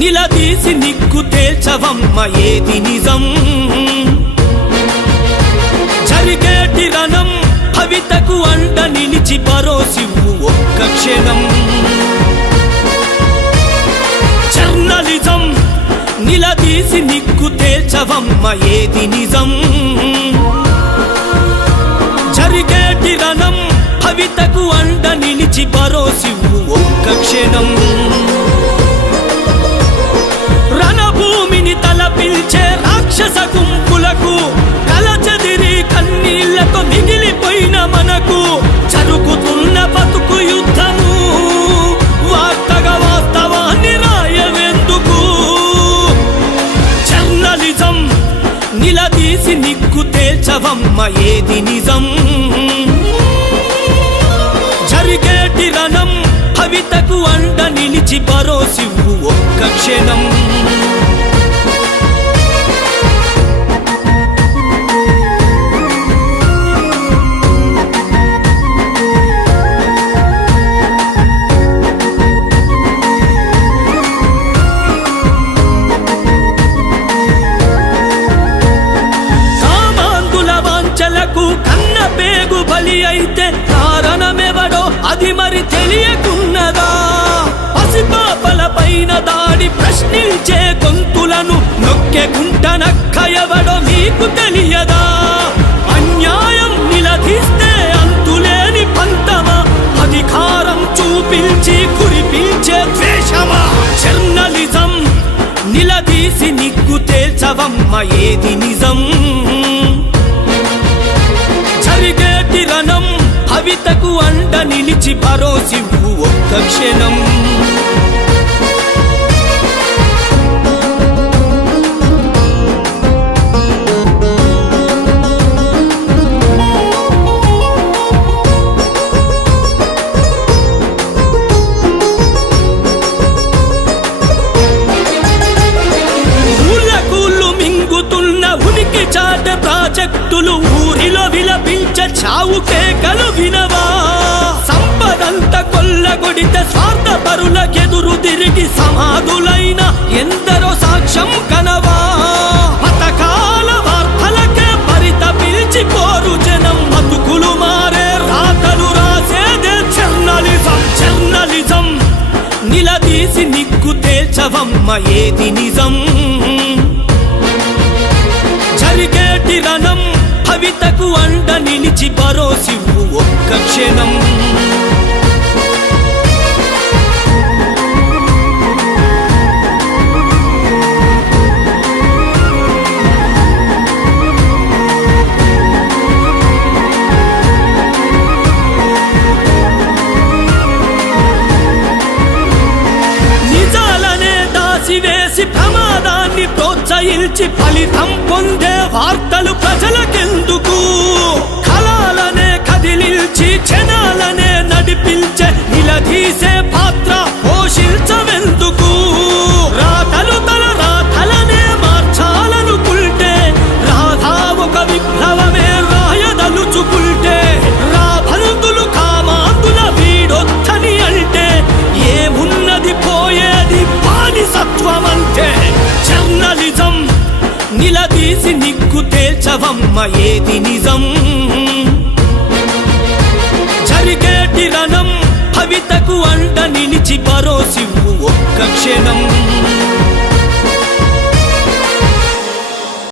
నిలదీసి నిగ్గు తేల్చవమ్మ ఏది నిజం జరిగేటి రణం భవితకు అండ నిలిచి భరోసివ్వు ఒక్క క్షణం జర్నలిజం నిలదీసి నిగ్గు తేల్చవమ్మ ఏది నిజం జరిగేటి రణం భవితకు అండ నిలిచి భరోసివ్వు ఒక్క క్షణం రణభూమిని తలపిల్చే రాక్షస గుంపులకు కలచెదిరి కన్నీళ్లతో మిగిలిపోయిన మనకు జరుగుతున్న బతుకు యుద్ధము వార్తగా వాస్తవాన్ని రాయవెందుకు జర్నలిజం నిలదీసి నిగ్గు తేల్చవమ్మ ఏది నిజం జరిగేటి రణం భవితకు అండ నిలిచి భరోసివ్వు ఒక్క క్షణం కామాంధుల వాంఛలకు కన్న పేగు బలి అయితే కారణమెవడో అది మరి తెలియకున్నదా పసిపాపల పైన దాడి ప్రశ్నించే గొంతులను నొక్కే గుంటనక్క ఎవడో మీకు తెలియదా అన్యాయం నిలదీస్తే అంతులేని పంతమా అధికారం చూపించి కురిపించే ద్వేషమా జర్నలిజం నిలదీసి నిగ్గు తేల్చవమ్మ ఏది నిజం జరిగేటి రణం భవితకు అండ నిలిచి భరోసివ్వు ఒక్క క్షణం ఉనికి చాట ప్రాజెక్టులు ఊరిలో విలపించే చావు కేకలు వినవా సంపదంత కొల్లగొడితే స్వార్థపరులకెదురు తిరిగి సమాధులైన ఎందరో సాక్ష్యం కనవా పథకాల వార్తలకే పరితపిల్చిపోరు జనం బతుకులు మారే రాతలు రాసేదే జర్నలిజం జర్నలిజం నిలదీసి నిగ్గు తేల్చవమ్మ ఏది నిజం జరిగేటి రణం భవితకు అండ నిలిచి భరోసివ్వు ఒక్క క్షణం నిజాలనే దాసివేసి ప్రమాదాన్ని ప్రోత్సహించి ఫలితం పొందే వార్తలు ప్రజలకెందుకు కళాలనే కదిలించి జనాలనే నడిపించే నిలదీసే పాత్ర పోషించవెందుకు రాతలు తల రాతలనే మార్చాలనుకుంటే రాధా ఒక విప్లవమే రాయదలుచుకుంటే రాబందులు కామాందుల వీడొత్తని అంటే ఏమున్నది పోయేది బానిసత్వమంటే జర్నలిజం నిలదీసి నిగ్గు తేల్చవమ్మ ఏది నిజం జరిగేటి రణం భవితకు అండ నిలిచి భరోసి